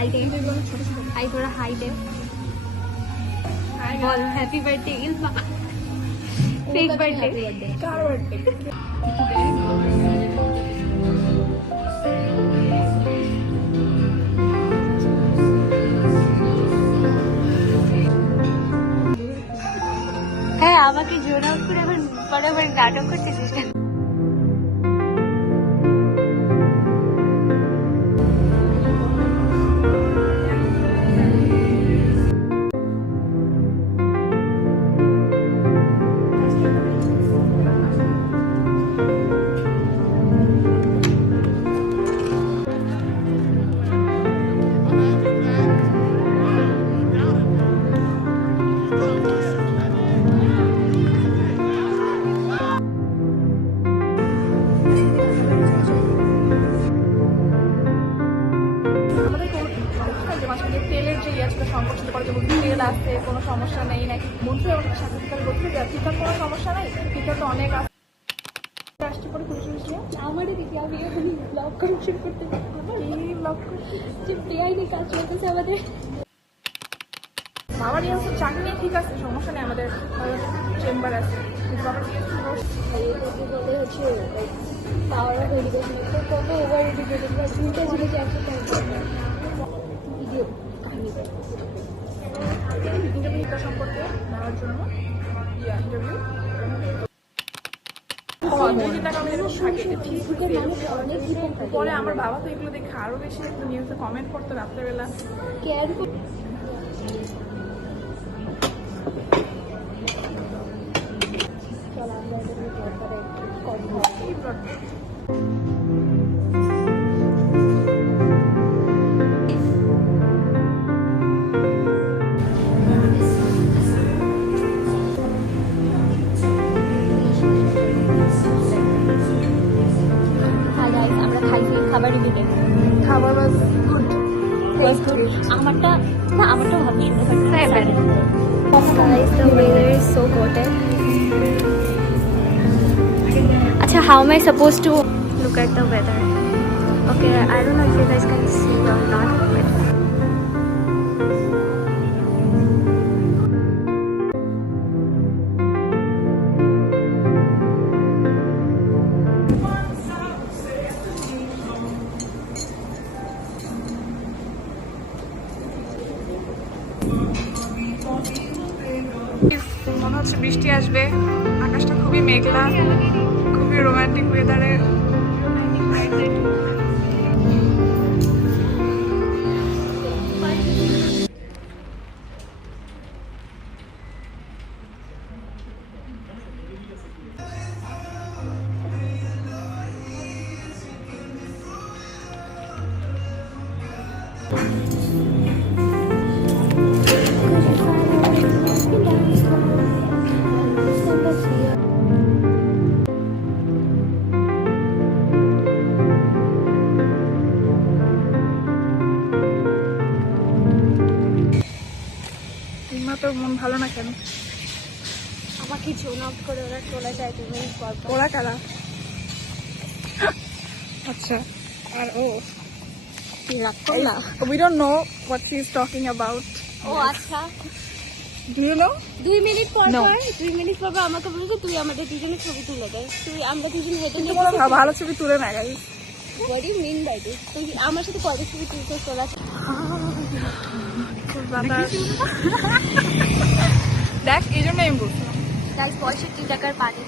High দে, high তোরা high দে, বল happy birthday ইলমা। Fake birthday, কার birthday? হ্যাঁ আমাকে জোর আউট করে এখন বরাবর নাটক করতেছিস কেন? তেলের যে ইয়াজটা সংকোচিত করে যে তেল আসছে কোনো সমস্যা নেই নাকি বন্ধু আমাকে সাথে সাথে বলতে যে ঠিকঠাক কোনো সমস্যা নেই, ঠিকঠাক তো অনেক আসছে পরে খুশি খুশি আমারই দেখি আমি এখন ব্লগ করা শুরু করতে এই ব্লগ করছি যে বেআইনি কাজ করতেছে আমাদের। বাবার ইয়ে হচ্ছে চাকরি নিয়ে ঠিক আছে, সমস্যা নেই, আমাদের চেম্বার আছে, কিন্তু বাবার বলে হচ্ছে পাওয়ার অফ এডুকেশন কত ওভার এডুকেটেড বা দুইটা জিনিস একসাথে ভিডিও কাহিনীতে ইন্টারভিউ সম্পর্কে নেওয়ার জন্য ইন্টারভিউ পরে আমার বাবা তো এগুলো দেখে আরো বেশি নিউজে কমেন্ট করতো রাত্রেবেলা। কেয়ার চল আমরা আমরা খাইছি খাবারই দিকে খাবার ওয়াজ গুড। আমারটা না আমারটা ভালো ছিল guys the weather is so hot acha how am I supposed to look at the weather? Okay, I don't know if you guys can see or not. মনে হচ্ছে বৃষ্টি আসবে, আকাশটা খুবই মেঘলা, খুবই রোমান্টিক ওয়েদারে। তো মন ভালো না কেন? আমাকে জোন আউট করে ওরা চলে যায়, তুমি ওরা কারা? আচ্ছা, আর ও we don't know what she is talking about. ও আচ্ছা, Do you know? 2 মিনিট পর No. পর 2 মিনিট পর পর আমাকে বলছে তুই আমাদের দুজনের ছবি তুলে দে, তুই আমরা দুজন হেঁটে কিন্তু নিয়ে কোনো ভালো ছবি তুলে না guys. what do you mean by this? তুই আমার সাথে কত ছবি তুলতে তোলা? দেখ এই জন্য আমি বলছিলাম গাইস 65 টাকার পানি